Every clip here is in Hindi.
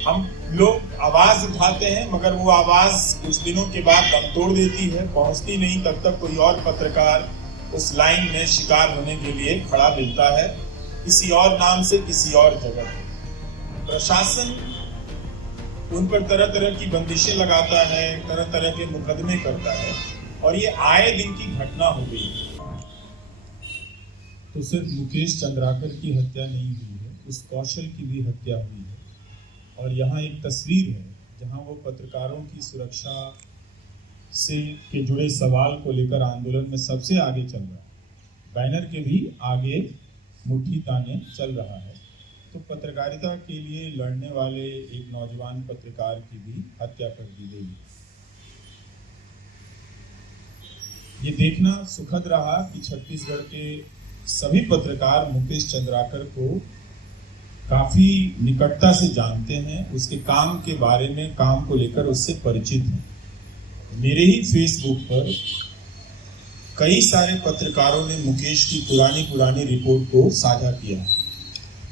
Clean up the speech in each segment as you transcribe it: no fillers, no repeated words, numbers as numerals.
हम लोग आवाज उठाते हैं मगर वो आवाज कुछ दिनों के बाद दम तोड़ देती है, पहुंचती नहीं। तब तक कोई और पत्रकार उस लाइन में शिकार होने के लिए खड़ा मिलता है, किसी और नाम से, किसी और जगह। प्रशासन उन पर तरह तरह की बंदिशें लगाता है, तरह तरह के मुकदमे करता है, और ये आए दिन की घटना हो गई। तो सिर्फ मुकेश चंद्राकर की हत्या नहीं हुई है, उस कौशल की भी हत्या हुई है। और यहाँ एक तस्वीर है जहाँ वो पत्रकारों की सुरक्षा से के जुड़े सवाल को लेकर आंदोलन में सबसे आगे चल रहा है। बैनर के भी आगे मुट्ठी ताने चल रहा है। तो पत्रकारिता के लिए लड़ने वाले एक नौजवान पत्रकार की भी हत्या कर दी गई। ये देखना सुखद रहा कि छत्तीसगढ़ के सभी पत्रकार मुकेश चंद्राकर को काफी निकटता से जानते हैं, उसके काम के बारे में, काम को लेकर उससे परिचित हैं। मेरे ही फेसबुक पर कई सारे पत्रकारों ने मुकेश की पुरानी रिपोर्ट को साझा किया,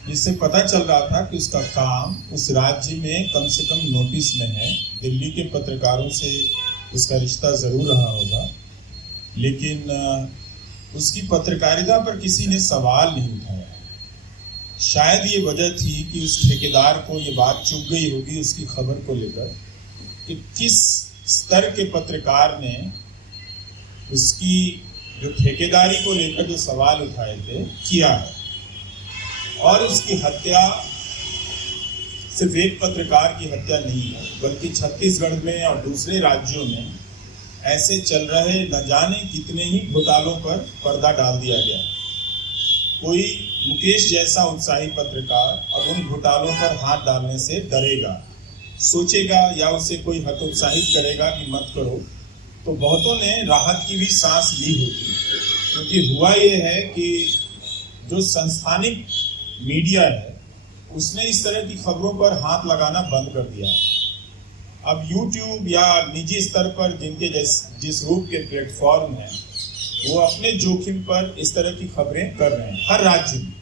जिससे पता चल रहा था कि उसका काम उस राज्य में कम से कम नोटिस में है। दिल्ली के पत्रकारों से उसका रिश्ता जरूर रहा होगा, लेकिन उसकी पत्रकारिता पर किसी ने सवाल नहीं उठाया। शायद ये वजह थी कि उस ठेकेदार को ये बात चुभ गई होगी उसकी खबर को लेकर कि किस स्तर के पत्रकार ने उसकी जो ठेकेदारी को लेकर जो सवाल उठाए थे किया है। और उसकी हत्या सिर्फ एक पत्रकार की हत्या नहीं है, बल्कि छत्तीसगढ़ में और दूसरे राज्यों में ऐसे चल रहे न जाने कितने ही घोटालों पर पर्दा डाल दिया गया। कोई मुकेश जैसा उत्साही पत्रकार अब उन घोटालों पर हाथ डालने से डरेगा, सोचेगा, या उसे कोई हतोत्साहित करेगा कि मत करो, तो बहुतों ने राहत की भी सांस ली होगी। क्योंकि हुआ ये है कि जो संस्थानिक मीडिया है उसने इस तरह की खबरों पर हाथ लगाना बंद कर दिया है। अब YouTube या निजी स्तर पर जिनके जिस रूप के प्लेटफॉर्म हैं, वो अपने जोखिम पर इस तरह की खबरें कर रहे हैं हर राज्य में।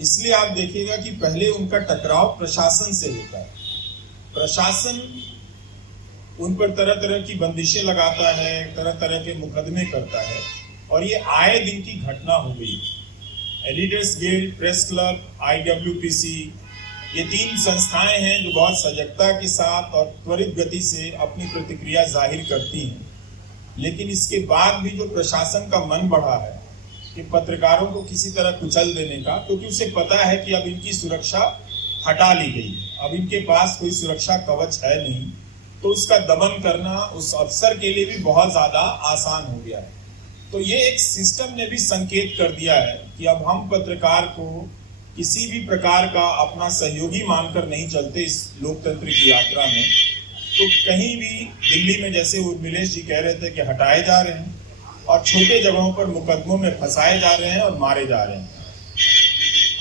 इसलिए आप देखिएगा कि पहले उनका टकराव प्रशासन से होता है। प्रशासन उन पर तरह तरह की बंदिशें लगाता है, तरह तरह के मुकदमे करता है, और ये आए दिन की घटना हो गई। Editors guild, press club, IWPC, ये 3 संस्थाएं हैं जो बहुत सजगता के साथ और त्वरित गति से अपनी प्रतिक्रिया जाहिर करती हैं। लेकिन इसके बाद भी जो प्रशासन का मन बढ़ा है कि पत्रकारों को किसी तरह कुचल देने का, क्योंकि उसे पता है कि अब इनकी सुरक्षा हटा ली गई है, अब इनके पास कोई सुरक्षा कवच है नहीं, तो उसका दमन करना उस अफसर के लिए भी बहुत ज्यादा आसान हो गया है। तो ये एक सिस्टम ने भी संकेत कर दिया है कि अब हम पत्रकार को किसी भी प्रकार का अपना सहयोगी मानकर नहीं चलते इस लोकतंत्र की यात्रा में। तो कहीं भी दिल्ली में जैसे उर्मिलेश जी कह रहे थे कि हटाए जा रहे हैं, और छोटे जगहों पर मुकदमों में फंसाए जा रहे हैं और मारे जा रहे हैं।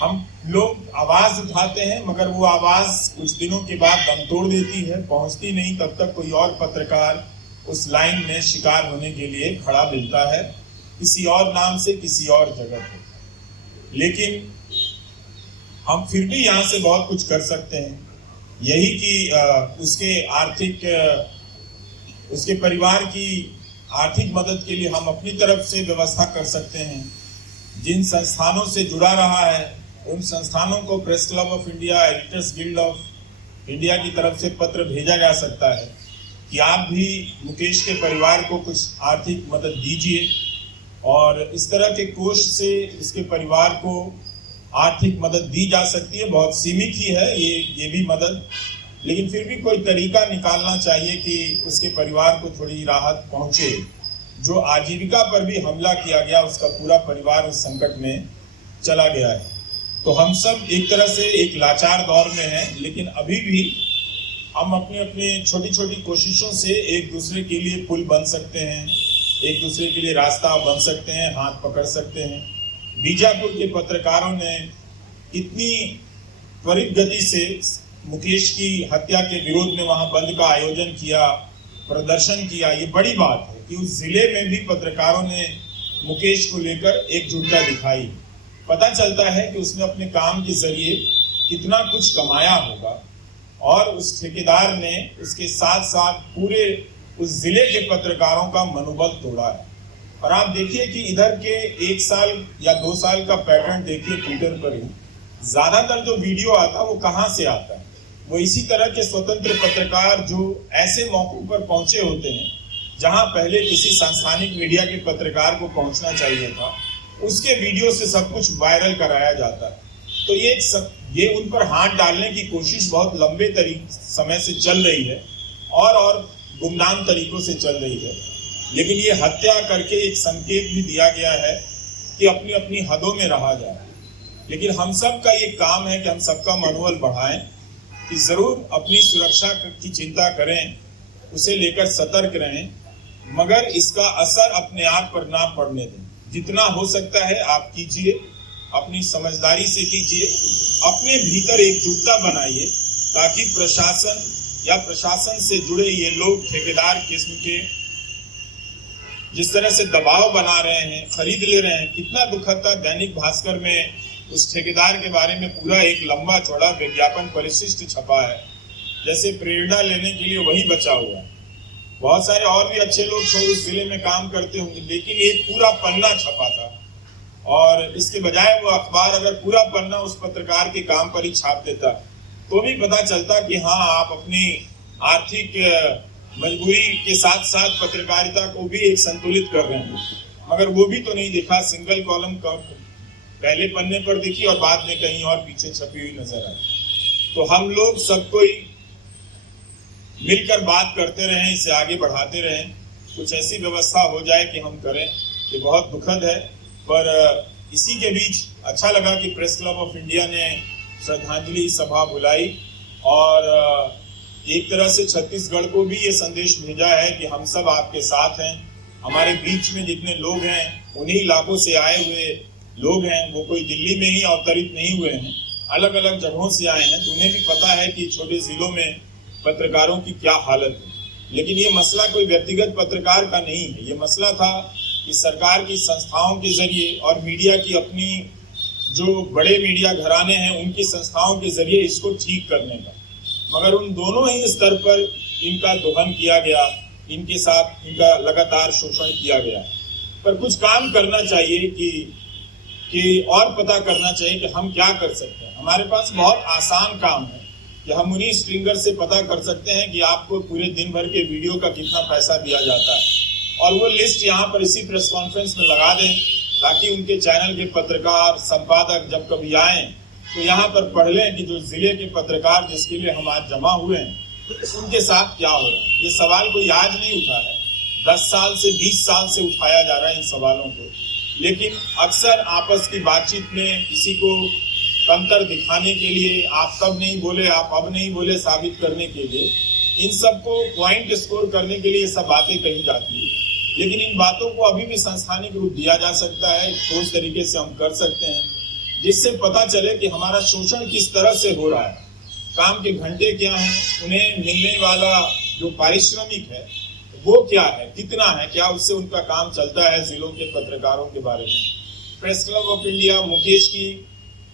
हम लोग आवाज उठाते हैं मगर वो आवाज कुछ दिनों के बाद दम तोड़ देती है, पहुंचती नहीं। तब तक कोई और पत्रकार उस लाइन में शिकार होने के लिए खड़ा मिलता है, किसी और नाम से, किसी और जगह पर। लेकिन हम फिर भी यहाँ से बहुत कुछ कर सकते हैं, यही कि उसके परिवार की आर्थिक मदद के लिए हम अपनी तरफ से व्यवस्था कर सकते हैं। जिन संस्थानों से जुड़ा रहा है उन संस्थानों को press club of India, editors guild of India की तरफ से पत्र भेजा जा सकता है कि आप भी मुकेश के परिवार को कुछ आर्थिक मदद दीजिए। और इस तरह के कोष से उसके परिवार को आर्थिक मदद दी जा सकती है। बहुत सीमित ही है ये भी मदद, लेकिन फिर भी कोई तरीका निकालना चाहिए कि उसके परिवार को थोड़ी राहत पहुंचे। जो आजीविका पर भी हमला किया गया, उसका पूरा परिवार उस संकट में चला गया है। तो हम सब एक तरह से एक लाचार दौर में हैं, लेकिन अभी भी हम अपनी अपनी छोटी छोटी कोशिशों से एक दूसरे के लिए पुल बन सकते हैं, एक दूसरे के लिए रास्ता बन सकते हैं, हाथ पकड़ सकते हैं। बीजापुर के पत्रकारों ने इतनी त्वरित गति से मुकेश की हत्या के विरोध में वहां बंद का आयोजन किया, प्रदर्शन किया। ये बड़ी बात है कि उस जिले में भी पत्रकारों ने मुकेश को लेकर एकजुटता दिखाई। पता चलता है कि उसने अपने काम के जरिए कितना कुछ कमाया होगा। और उस ठेकेदार ने उसके साथ साथ पूरे उस जिले के पत्रकारों का मनोबल तोड़ा है। और आप देखिए कि इधर के 1 साल या 2 साल का पैटर्न देखिए ट्विटर पर ही, ज्यादातर जो वीडियो आता है वो कहाँ से आता है, वो इसी तरह के स्वतंत्र पत्रकार जो ऐसे मौकों पर पहुंचे होते हैं जहां पहले किसी संस्थानिक मीडिया के पत्रकार को पहुंचना चाहिए था, उसके वीडियो से सब कुछ वायरल कराया जाता है। तो ये उन पर हाथ डालने की कोशिश बहुत लंबे समय से चल रही है और गुमनाम तरीकों से चल रही है। लेकिन ये हत्या करके एक संकेत भी दिया गया है कि अपनी अपनी हदों में रहा जाए। लेकिन हम सब का ये काम है कि हम सबका मनोबल बढ़ाएं कि जरूर अपनी सुरक्षा की चिंता करें, उसे लेकर सतर्क रहें, मगर इसका असर अपने आप पर ना पड़ने दें। जितना हो सकता है आप कीजिए, अपनी समझदारी से कीजिए, अपने भीतर एकजुटता बनाइए ताकि प्रशासन या प्रशासन से जुड़े ये लोग ठेकेदार किस्म के जिस तरह से दबाव बना रहे हैं, खरीद ले रहे हैं। कितना दुखद था, दैनिक भास्कर में उस ठेकेदार के बारे में पूरा एक लंबा चौड़ा विज्ञापन परिशिष्ट छपा है, जैसे प्रेरणा लेने के लिए वही बचा हुआ है। बहुत सारे और भी अच्छे लोग उस जिले में काम करते होंगे, लेकिन एक पूरा पन्ना छपा था और इसके बजाय वो अखबार अगर पूरा पन्ना उस पत्रकार के काम पर ही छाप देता तो भी पता चलता कि हाँ, आप अपनी आर्थिक मजबूरी के साथ साथ पत्रकारिता को भी एक संतुलित कर रहे हैं। मगर वो भी तो नहीं दिखा। सिंगल कॉलम पहले पन्ने पर दिखी और बाद में कहीं और पीछे छपी हुई नजर आई। तो हम लोग सब कोई मिलकर बात करते रहें, इसे आगे बढ़ाते रहें, कुछ ऐसी व्यवस्था हो जाए कि हम करें। ये बहुत दुखद है, पर इसी के बीच अच्छा लगा कि प्रेस क्लब ऑफ इंडिया ने श्रद्धांजलि सभा बुलाई और एक तरह से छत्तीसगढ़ को भी ये संदेश भेजा है कि हम सब आपके साथ हैं। हमारे बीच में जितने लोग हैं उन्हीं इलाकों से आए हुए लोग हैं, वो कोई दिल्ली में ही अवतरित नहीं हुए हैं, अलग अलग जगहों से आए हैं। तो उन्हें भी पता है कि छोटे जिलों में पत्रकारों की क्या हालत है। लेकिन ये मसला कोई व्यक्तिगत पत्रकार का नहीं है, ये मसला था कि सरकार की संस्थाओं के जरिए और मीडिया की अपनी जो बड़े मीडिया घराने हैं उनकी संस्थाओं के जरिए इसको ठीक करने का। मगर उन दोनों ही स्तर पर इनका दोहन किया गया, इनके साथ इनका लगातार शोषण किया गया। पर कुछ काम करना चाहिए कि और पता करना चाहिए कि हम क्या कर सकते हैं। हमारे पास बहुत आसान काम है कि हम उन्हीं स्ट्रिंगर से पता कर सकते हैं कि आपको पूरे दिन भर के वीडियो का कितना पैसा दिया जाता है, और वो लिस्ट यहाँ पर इसी प्रेस कॉन्फ्रेंस में लगा दें ताकि उनके चैनल के पत्रकार संपादक जब कभी आए तो यहाँ पर पढ़ लें कि जो जिले के पत्रकार जिसके लिए हम आज जमा हुए हैं उनके साथ क्या हो रहा है। ये सवाल कोई आज नहीं उठा है, 10 साल से 20 साल से उठाया जा रहा है इन सवालों को। लेकिन अक्सर आपस की बातचीत में किसी को कमतर दिखाने के लिए, आप तब नहीं बोले, आप अब नहीं बोले साबित करने के लिए, इन सबको पॉइंट स्कोर करने के लिए सब बातें कही जाती है। लेकिन इन बातों को अभी भी संस्थानिक रूप दिया जा सकता है, ठोस तरीके से हम कर सकते हैं, जिससे पता चले कि हमारा शोषण किस तरह से हो रहा है, काम के घंटे क्या हैं, उन्हें मिलने वाला जो पारिश्रमिक है वो क्या है, कितना है, क्या उससे उनका काम चलता है जिलों के पत्रकारों के बारे में। Press club of India Mukesh की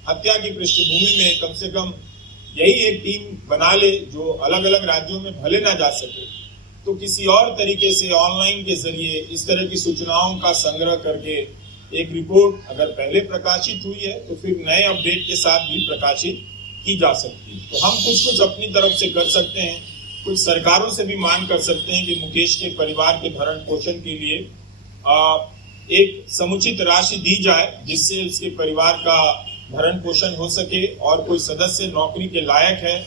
हत्या की पृष्ठभूमि में कम से कम यही एक टीम बना ले जो अलग अलग राज्यों में भले ना जा सके तो किसी और तरीके से ऑनलाइन के जरिए इस तरह की सूचनाओं का संग्रह करके एक रिपोर्ट अगर पहले प्रकाशित हुई है तो फिर नए अपडेट के साथ भी प्रकाशित की जा सकती है। तो हम कुछ अपनी तरफ से कर सकते हैं, कुछ सरकारों से भी मांग कर सकते हैं कि मुकेश के परिवार के भरण पोषण के लिए एक समुचित राशि दी जाए जिससे उसके परिवार का भरण पोषण हो सके, और कोई सदस्य नौकरी के लायक है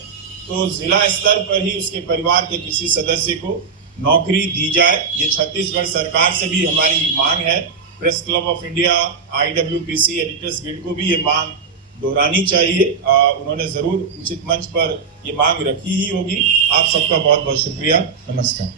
तो जिला स्तर पर ही उसके परिवार के किसी सदस्य को नौकरी दी जाए। ये छत्तीसगढ़ सरकार से भी हमारी मांग है। Press club of India, IWPC, editors guild को भी ये मांग दोहरानी चाहिए। उन्होंने जरूर उचित मंच पर ये मांग रखी ही होगी। आप सबका बहुत बहुत शुक्रिया। नमस्कार।